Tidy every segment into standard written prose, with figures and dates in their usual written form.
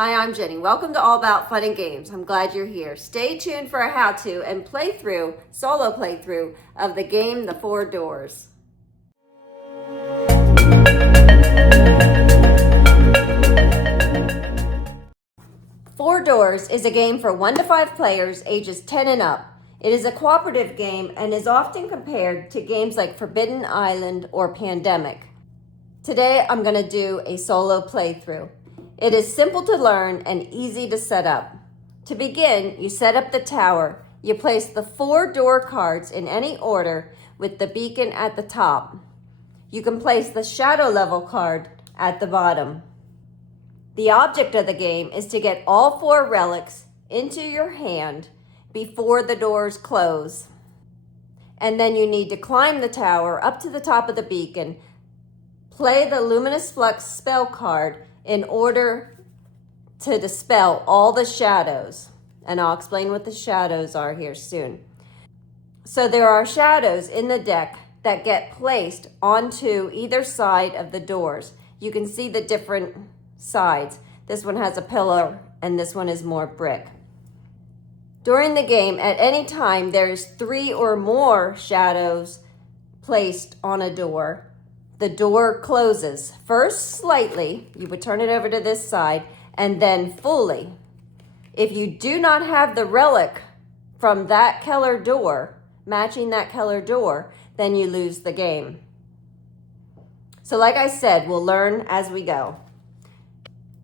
Hi, I'm Jenny. Welcome to All About Fun and Games. I'm glad you're here. Stay tuned for a how-to and solo playthrough of the game The Four Doors. Four Doors is a game for 1 to 5 players ages 10 and up. It is a cooperative game and is often compared to games like Forbidden Island or Pandemic. Today, I'm going to do a solo playthrough. It is simple to learn and easy to set up. To begin, you set up the tower. You place the 4 door cards in any order with the beacon at the top. You can place the shadow level card at the bottom. The object of the game is to get all 4 relics into your hand before the doors close. And then you need to climb the tower up to the top of the beacon, play the Luminous Flux spell card in order to dispel all the shadows. And I'll explain what the shadows are here soon. So there are shadows in the deck that get placed onto either side of the doors. You can see the different sides. This one has a pillar and this one is more brick. During the game, at any time, there's 3 or more shadows placed on a door. The door closes first slightly, you would turn it over to this side, and then fully. If you do not have the relic from that color door, matching that color door, then you lose the game. So like I said, we'll learn as we go.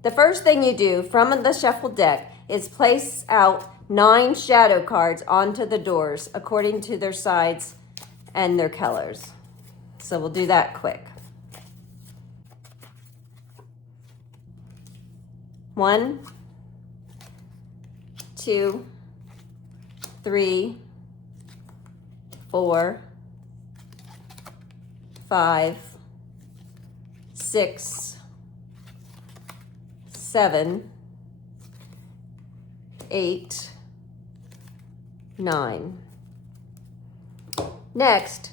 The first thing you do from the shuffle deck is place out 9 shadow cards onto the doors according to their sides and their colors. So we'll do that quick. 1, 2, 3, 4, 5, 6, 7, 8, 9. Next,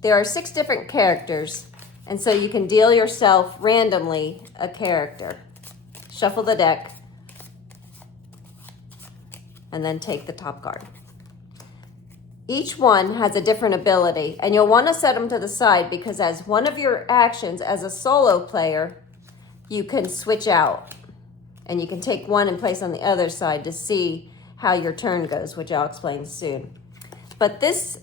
there are 6 different characters, and so you can deal yourself randomly a character. Shuffle the deck, and then take the top card. Each one has a different ability, and you'll want to set them to the side because as one of your actions as a solo player, you can switch out, and you can take one and place on the other side to see how your turn goes, which I'll explain soon. But this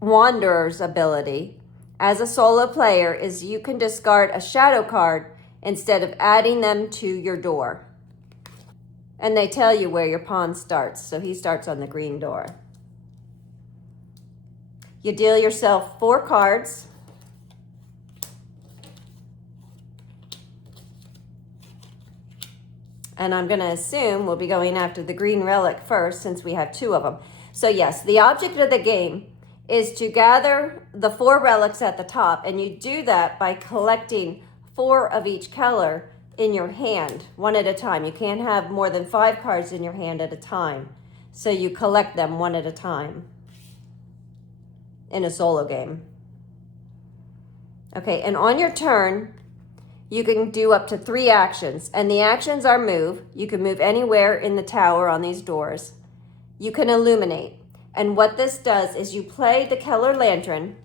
Wanderer's ability as a solo player is you can discard a shadow card instead of adding them to your door. And they tell you where your pawn starts, so he starts on the green door. You deal yourself 4 cards. And I'm gonna assume we'll be going after the green relic first since we have 2 of them. So yes, the object of the game is to gather the 4 relics at the top, and you do that by collecting 4 of each color in your hand, one at a time. You can't have more than 5 cards in your hand at a time. So you collect them one at a time in a solo game. Okay, and on your turn, you can do up to 3 actions. And the actions are move. You can move anywhere in the tower on these doors. You can illuminate. And what this does is you play the color lantern.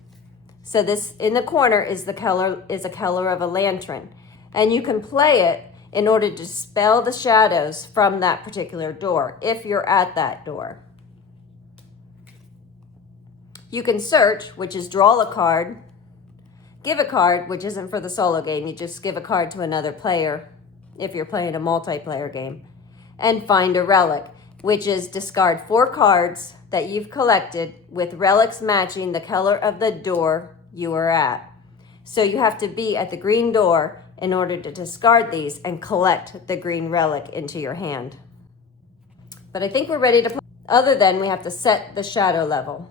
So this in the corner is a color of a lantern. And you can play it in order to dispel the shadows from that particular door, if you're at that door. You can search, which is draw a card, give a card, which isn't for the solo game, you just give a card to another player if you're playing a multiplayer game, and find a relic, which is discard 4 cards that you've collected with relics matching the color of the door you are at. So you have to be at the green door in order to discard these and collect the green relic into your hand. But I think we're ready to play, other than we have to set the shadow level.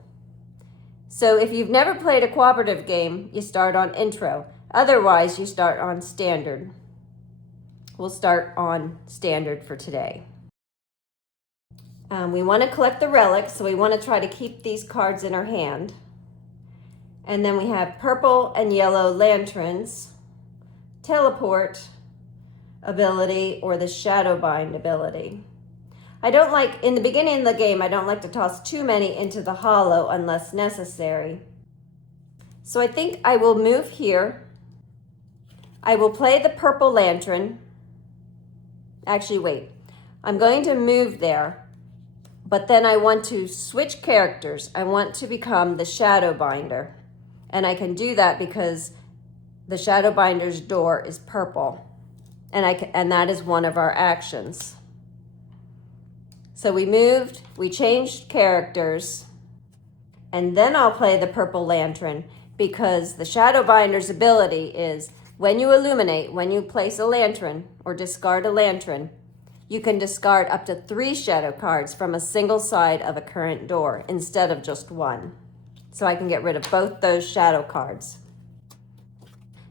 So if you've never played a cooperative game, you start on intro. Otherwise, you start on standard. We'll start on standard for today. We want to collect the relics, so we want to try to keep these cards in our hand. And then we have purple and yellow lanterns, teleport, ability or the shadow bind ability. I don't like, in the beginning of the game, I don't like to toss too many into the hollow unless necessary. So I think I will move here. I will play the purple lantern. Actually, wait. I'm going to move there, but then I want to switch characters. I want to become the shadow binder. And I can do that because the shadow binder's door is purple. And that is one of our actions. So we moved, we changed characters, and then I'll play the purple lantern because the shadow binder's ability is when you illuminate, when you place a lantern or discard a lantern, you can discard up to 3 shadow cards from a single side of a current door instead of just one. So I can get rid of both those shadow cards.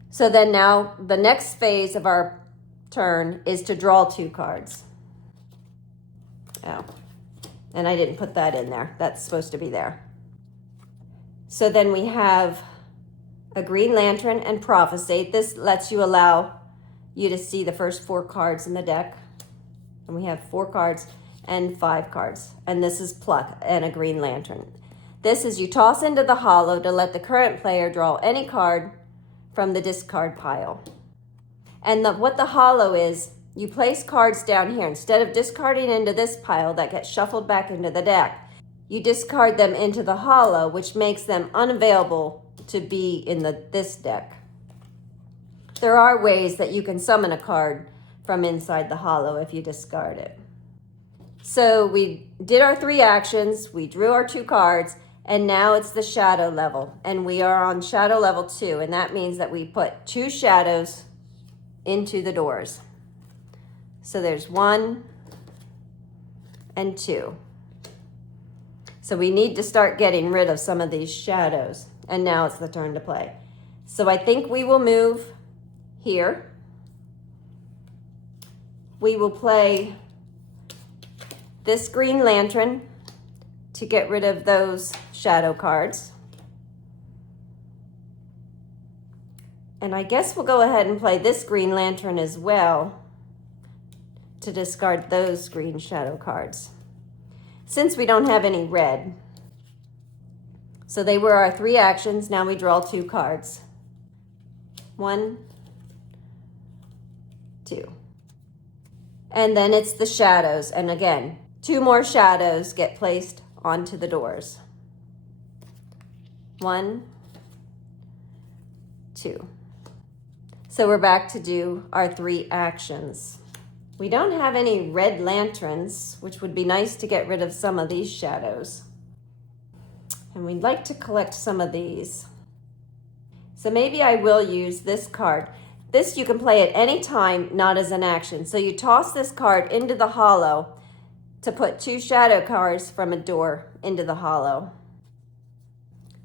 So then now the next phase of our turn is to draw 2 cards. Oh, and I didn't put that in there. That's supposed to be there. So then we have a green lantern and prophecy. This lets you allow you to see the first 4 cards in the deck. And we have 4 cards and 5 cards. And this is pluck and a green lantern. This is you toss into the hollow to let the current player draw any card from the discard pile. And what the hollow is, you place cards down here. Instead of discarding into this pile that gets shuffled back into the deck, you discard them into the hollow, which makes them unavailable to be in this deck. There are ways that you can summon a card from inside the hollow if you discard it. So we did our 3 actions, we drew our 2 cards, and now it's the shadow level. And we are on shadow level 2, and that means that we put 2 shadows into the doors. So there's 1 and 2. So we need to start getting rid of some of these shadows. And now it's the turn to play. So I think we will move here. We will play this green lantern to get rid of those shadow cards. And I guess we'll go ahead and play this green lantern as well to discard those green shadow cards, since we don't have any red. So they were our 3 actions. Now we draw 2 cards. 1, 2. And then it's the shadows. And again, 2 more shadows get placed onto the doors. 1, 2. So we're back to do our 3 actions. We don't have any red lanterns, which would be nice to get rid of some of these shadows. And we'd like to collect some of these. So maybe I will use this card. This you can play at any time, not as an action. So you toss this card into the hollow to put 2 shadow cards from a door into the hollow.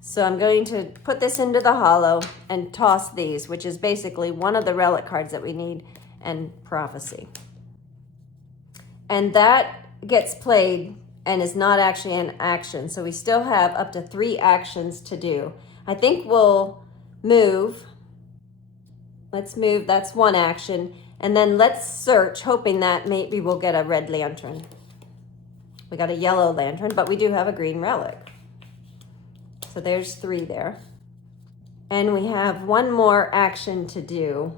So I'm going to put this into the hollow and toss these, which is basically one of the relic cards that we need, and prophecy. And that gets played and is not actually an action. So we still have up to 3 actions to do. I think we'll move. Let's move, that's 1 action. And then let's search, hoping that maybe we'll get a red lantern. We got a yellow lantern, but we do have a green relic. So there's 3 there. And we have 1 more action to do.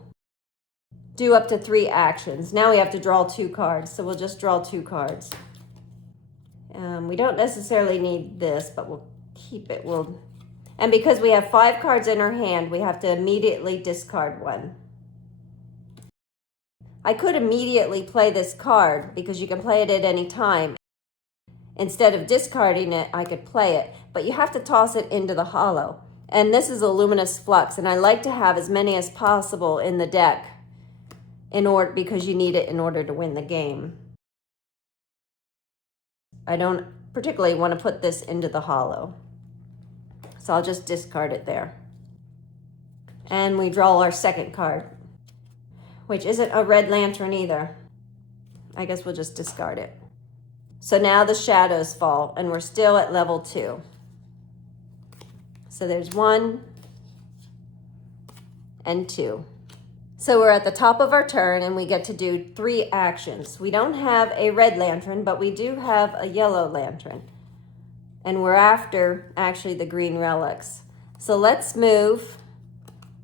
Do up to 3 actions. Now we have to draw 2 cards, so we'll just draw 2 cards. We don't necessarily need this, but we'll keep it. And because we have 5 cards in our hand, we have to immediately discard 1. I could immediately play this card because you can play it at any time. Instead of discarding it, I could play it, but you have to toss it into the hollow. And this is a luminous flux, and I like to have as many as possible in the deck because you need it in order to win the game. I don't particularly want to put this into the hollow, so I'll just discard it there. And we draw our second card, which isn't a red lantern either. I guess we'll just discard it. So now the shadows fall, and we're still at level 2. So there's 1 and 2. So we're at the top of our turn and we get to do 3 actions. We don't have a red lantern, but we do have a yellow lantern. And we're after actually the green relics. So let's move,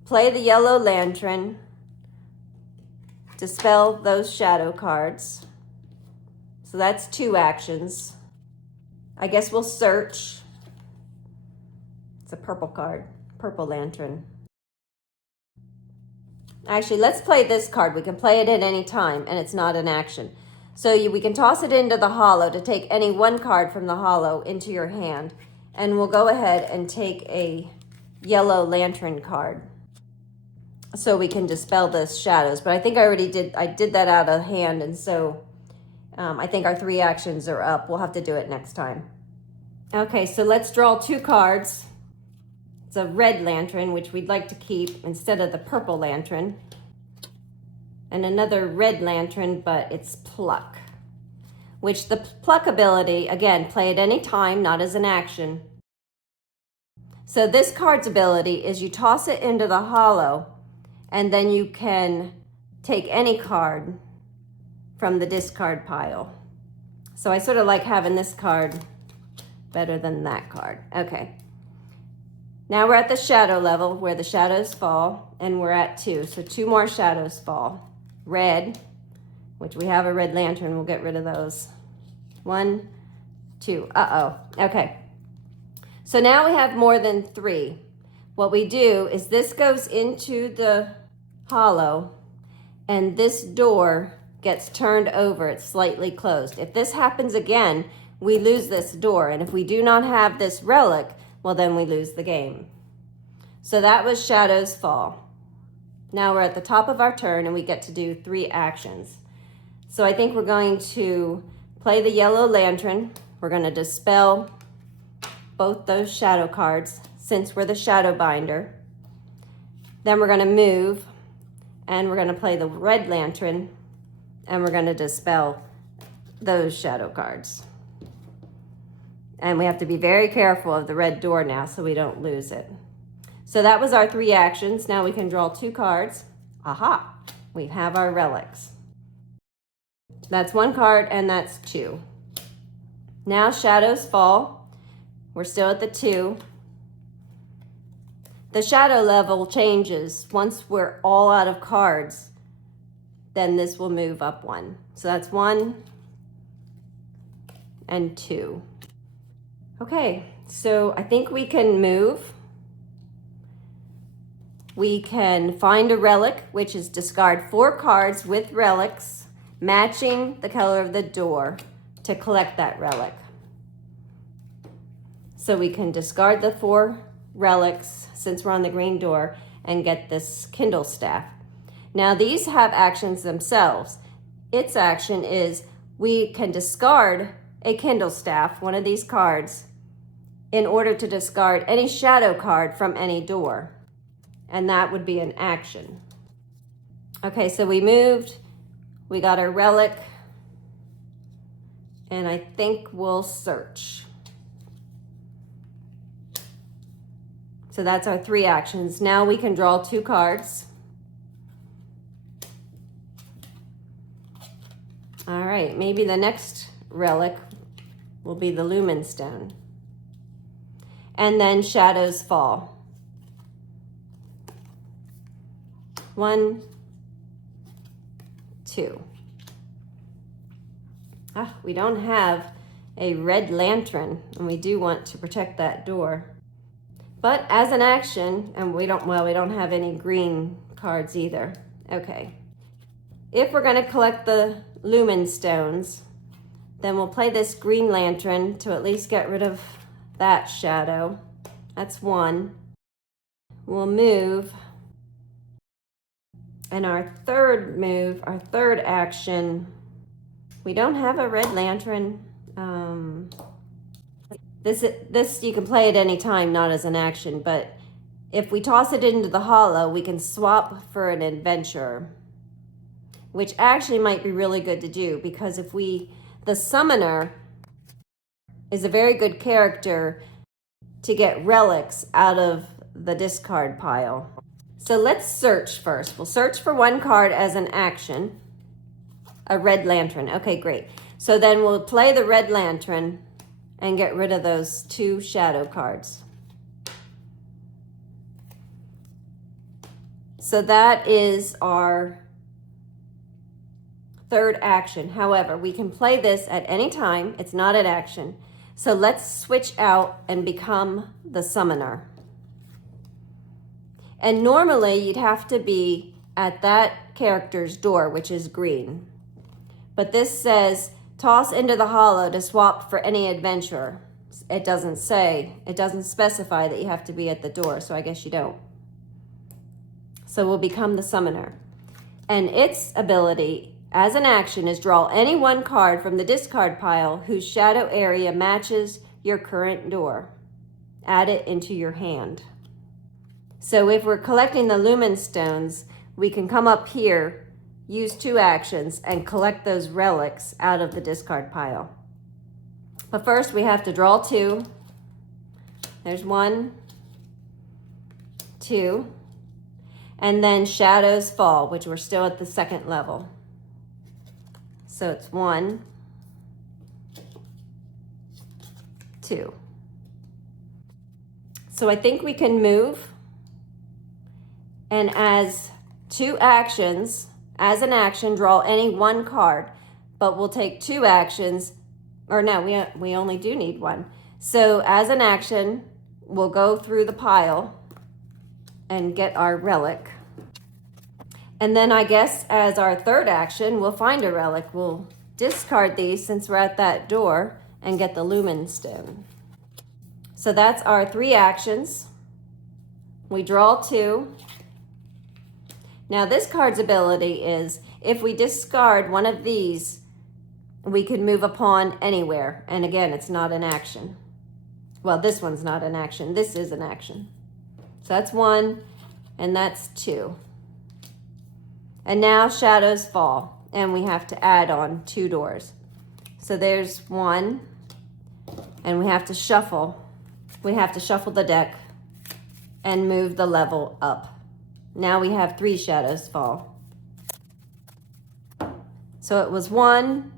play the yellow lantern, dispel those shadow cards. So that's 2 actions. I guess we'll search. It's a purple card, purple lantern. Actually, let's play this card. We can play it at any time, and it's not an action. So we can toss it into the hollow to take any one card from the hollow into your hand. And we'll go ahead and take a yellow lantern card so we can dispel the shadows. But I think I did that out of hand, and so I think our 3 actions are up. We'll have to do it next time. Okay, so let's draw 2 cards. It's a red lantern, which we'd like to keep instead of the purple lantern. And another red lantern, but it's pluck. Which the pluck ability, again, play at any time, not as an action. So this card's ability is you toss it into the hollow, and then you can take any card from the discard pile. So I sort of like having this card better than that card. Okay. Now we're at the shadow level where the shadows fall, and we're at 2. So 2 more shadows fall. Red, which we have a red lantern. We'll get rid of those. 1, 2. Okay. So now we have more than 3. What we do is this goes into the hollow, and this door gets turned over. It's slightly closed. If this happens again, we lose this door. And if we do not have this relic, well, then we lose the game. So that was Shadows Fall. Now we're at the top of our turn and we get to do 3 actions. So I think we're going to play the yellow lantern. We're going to dispel both those shadow cards since we're the shadow binder. Then we're going to move and we're going to play the red lantern and we're going to dispel those shadow cards. And we have to be very careful of the red door now so we don't lose it. So that was our 3 actions. Now we can draw 2 cards. Aha, we have our relics. That's 1 card and that's 2. Now Shadows Fall. We're still at the 2. The shadow level changes. Once we're all out of cards, then this will move up 1. So that's 1 and 2. Okay, so I think we can move. We can find a relic, which is discard 4 cards with relics, matching the color of the door to collect that relic. So we can discard the 4 relics since we're on the green door and get this Kindle staff. Now these have actions themselves. Its action is we can discard a Kindle staff, one of these cards, in order to discard any shadow card from any door. And that would be an action. Okay, so we moved, we got our relic, and I think we'll search. So that's our 3 actions. Now we can draw 2 cards. All right, maybe the next relic will be the Lumen Stone. And then Shadows Fall. 1, 2. We don't have a red lantern, and we do want to protect that door. But as an action, and we don't have any green cards either. Okay. If we're going to collect the Lumen Stones, then we'll play this green lantern to at least get rid of that shadow. That's 1. We'll move. And our third move, our third action, we don't have a red lantern. This you can play at any time, not as an action, but if we toss it into the hollow, we can swap for an adventurer, which actually might be really good to do because the summoner is a very good character to get relics out of the discard pile. So let's search first. We'll search for one card as an action. A red lantern. Okay, great. So then we'll play the red lantern and get rid of those 2 shadow cards. So that is our third action. However, we can play this at any time. It's not an action. So let's switch out and become the summoner. And normally you'd have to be at that character's door, which is green. But this says, toss into the hollow to swap for any adventurer. It doesn't specify that you have to be at the door, so I guess you don't. So we'll become the summoner. And its ability as an action is draw any one card from the discard pile whose shadow area matches your current door. Add it into your hand. So if we're collecting the lumen stones, we can come up here, use 2 actions, and collect those relics out of the discard pile. But first we have to draw 2. There's 1, 2, and then shadows fall, which we're still at the 2nd level. So it's 1, 2. So I think we can move, and as 2 actions, as an action, draw any one card, but we'll take 2 actions, or no, we only do need 1. So as an action, we'll go through the pile and get our relic. And then I guess as our third action, we'll find a relic. We'll discard these since we're at that door and get the lumen stone. So that's our 3 actions. We draw 2. Now this card's ability is if we discard one of these, we can move a pawn anywhere. And again, it's not an action. Well, this one's not an action. This is an action. So that's 1 and that's 2. And now shadows fall and we have to add on 2 doors. So there's 1 and we have to shuffle. We have to shuffle the deck and move the level up. Now we have 3 shadows fall. So it was 1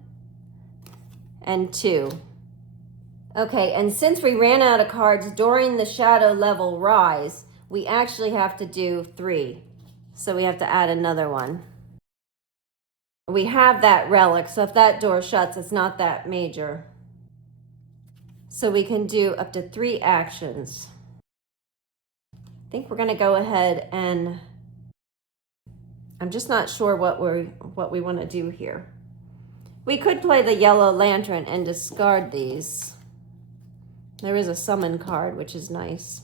and 2. Okay, and since we ran out of cards during the shadow level rise, we actually have to do 3. So we have to add another one. We have that relic, so if that door shuts, it's not that major. So we can do up to 3 actions. I think we're gonna go ahead and I'm just not sure what we want to do here. We could play the yellow lantern and discard these. There is a summon card, which is nice.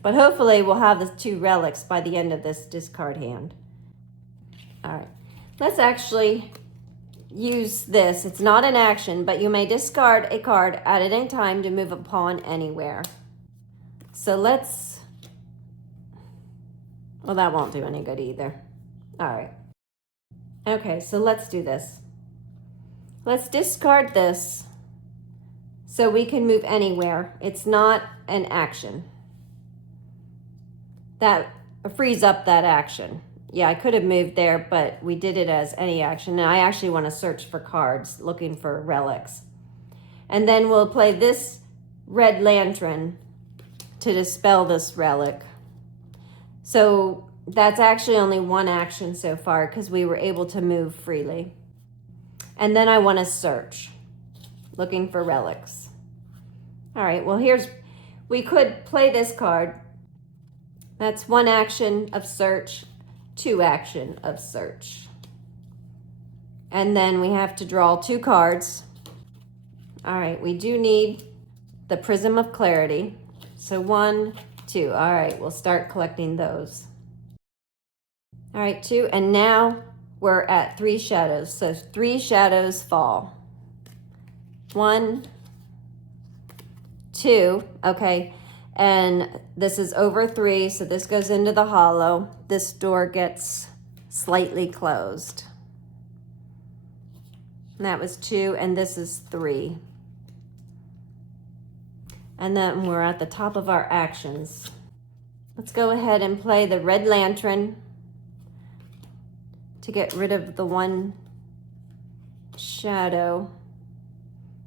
But hopefully we'll have the 2 relics by the end of this discard hand. All right, let's actually use this. It's not an action, but you may discard a card at any time to move a pawn anywhere. So let's, well, that won't do any good either. All right. Okay, so let's do this. Let's discard this so we can move anywhere. It's not an action. That frees up that action. Yeah, I could have moved there, but we did it as any action. And I actually want to search for cards, looking for relics. And then we'll play this red lantern to dispel this relic. So that's actually only 1 action so far because we were able to move freely. And then I want to search, looking for relics. All right, well we could play this card. That's 1 action of search, 2 action of search. And then we have to draw 2 cards. All right, we do need the Prism of Clarity. So 1, 2. All right, we'll start collecting those. All right, 2, and now we're at 3 shadows. So 3 shadows fall. 1, 2, okay. And this is over 3, so this goes into the hollow. This door gets slightly closed. And that was 2, and this is 3. And then we're at the top of our actions. Let's go ahead and play the red lantern to get rid of the one shadow.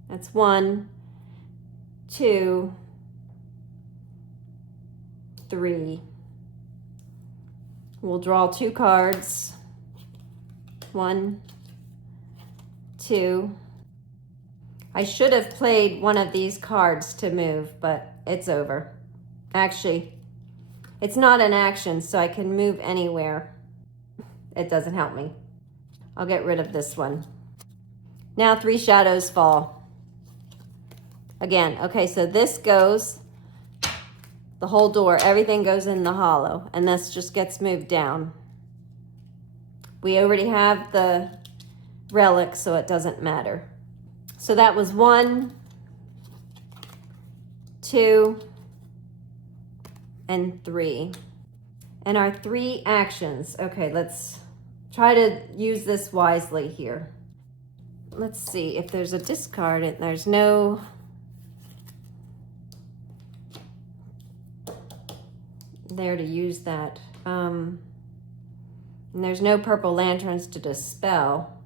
That's 1, 2, 3. We'll draw 2 cards. 1, 2. I should have played one of these cards to move, but it's over. Actually, it's not an action, so I can move anywhere. It doesn't help me. I'll get rid of this one. Now 3 shadows fall. Again, okay, so this goes, the whole door, everything goes in the hollow, and this just gets moved down. We already have the relic, so it doesn't matter. So that was 1, 2, and 3. And our 3 actions. Okay, let's try to use this wisely here. Let's see if there's a discard and there's no there to use that. And there's no purple lanterns to dispel.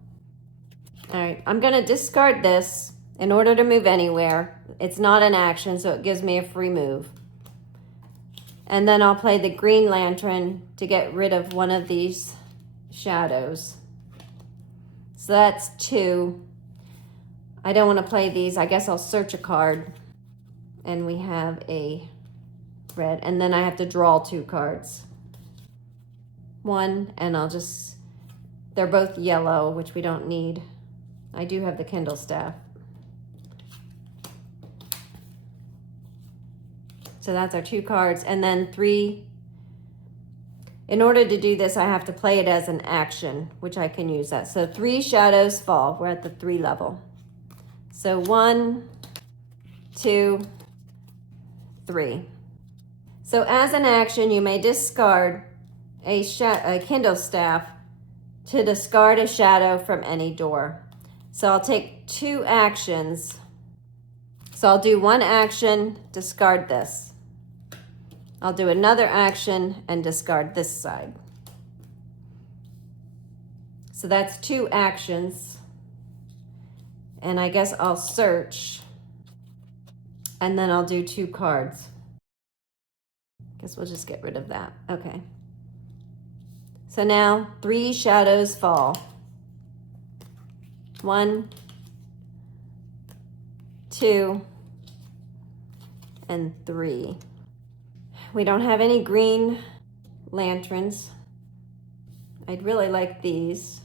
All right, I'm gonna discard this in order to move anywhere. It's not an action, so it gives me a free move. And then I'll play the green lantern to get rid of one of these shadows. So that's 2. I don't want to play these. I guess I'll search a card. And we have a red. And then I have to draw 2 cards. 1, and I'll just, they're both yellow, which we don't need. I do have the Kindle staff. So that's our 2 cards. And then 3. In order to do this, I have to play it as an action, which I can use that. So 3 shadows fall. We're at the 3 level. So 1, 2, 3. So as an action, you may discard a Kindle staff to discard a shadow from any door. So I'll take 2 actions. So I'll do 1 action, discard this. I'll do another action and discard this side. So that's 2 actions. And I guess I'll search. And then I'll do 2 cards. Guess we'll just get rid of that. Okay. So now 3 shadows fall. 1, 2, and 3. We don't have any green lanterns. I'd really like these.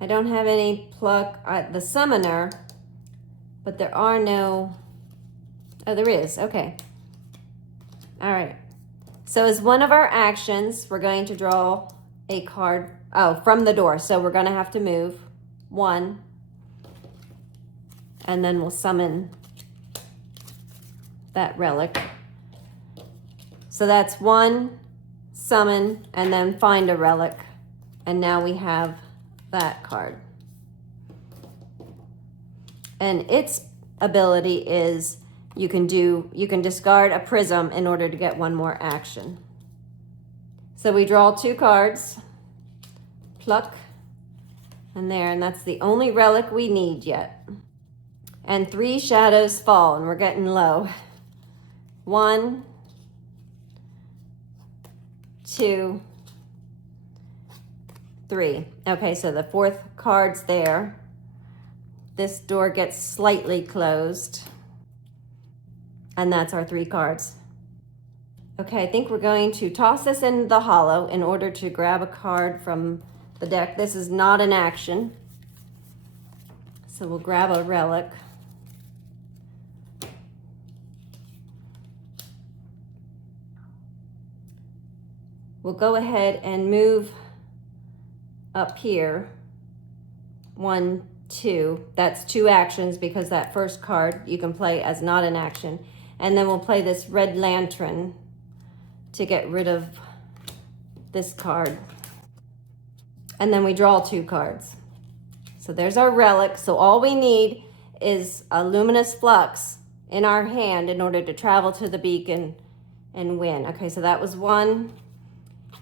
I don't have any pluck at the summoner, but there are no, oh, there is, okay. All right, so as one of our actions, we're going to draw a card, from the door. So we're gonna have to move 1, and then we'll summon that relic. So that's 1, summon, and then find a relic. And now we have that card. And its ability is you can discard a prism in order to get 1 more action. So we draw 2 cards, pluck, and there, and that's the only relic we need yet. And 3 shadows fall, and we're getting low. 1, 2, 3. Okay, so the 4th card's there. This door gets slightly closed. And that's our 3 cards. Okay, I think we're going to toss this in the hollow in order to grab a card from the deck. This is not an action. So we'll grab a relic. We'll go ahead and move up here. 1, 2. That's 2 actions because that first card you can play as not an action. And then we'll play this red lantern to get rid of this card. And then we draw 2 cards. So there's our relic. So all we need is a luminous flux in our hand in order to travel to the beacon and win. Okay, so that was 1,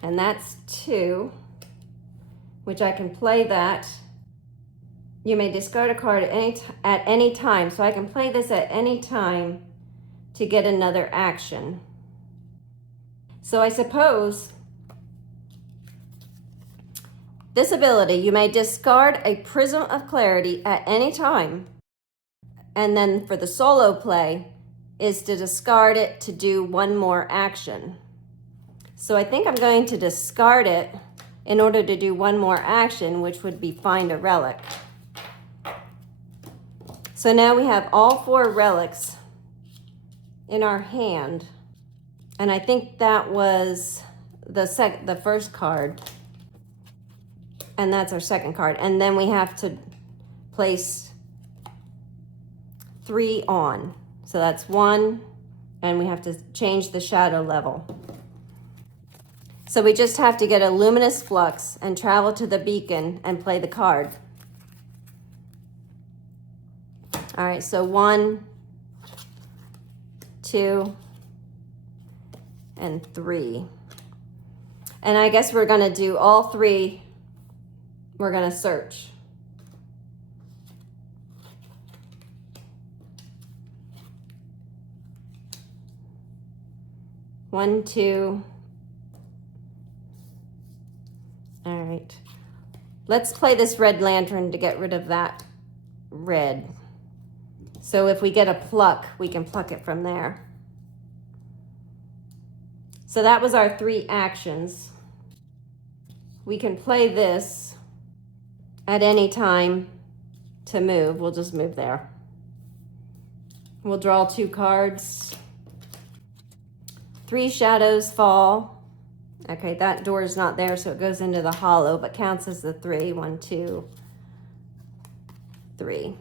and that's 2, which I can play that. You may discard a card at any time, so I can play this at any time to get another action. So I suppose this ability, you may discard a Prism of Clarity at any time, and then for the solo play is to discard it to do one more action. So I think I'm going to discard it in order to do one more action, which would be find a relic. So now we have all 4 relics in our hand, and I think that was the first card, and that's our second card. And then we have to place 3 on. So that's 1, and we have to change the shadow level. So we just have to get a luminous flux and travel to the beacon and play the card. All right, so 1, 2, and 3. And I guess we're gonna do all 3. We're gonna search. One, 2. All right. Let's play this red lantern to get rid of that red. So if we get a pluck, we can pluck it from there. So that was our 3 actions. We can play this at any time to move. We'll just move there. We'll draw 2 cards. 3 shadows fall. Okay, that door is not there, so it goes into the hollow, but counts as the 3. 1, 2, 3.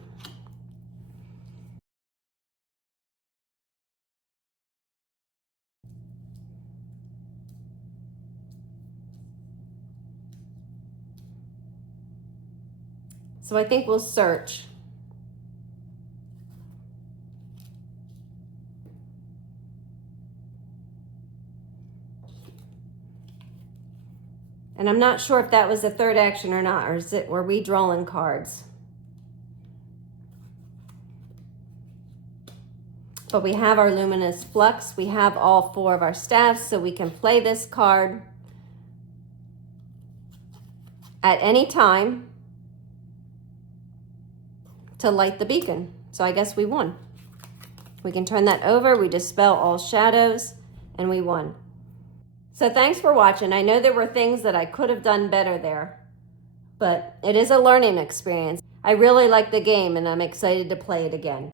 So I think we'll search. And I'm not sure if that was the 3rd action or not, or were we drawing cards? But we have our luminous flux. We have all 4 of our staffs, so we can play this card at any time to light the beacon. So I guess we won. We can turn that over, we dispel all shadows, and we won. So thanks for watching. I know there were things that I could have done better there, but it is a learning experience. I really like the game, and I'm excited to play it again.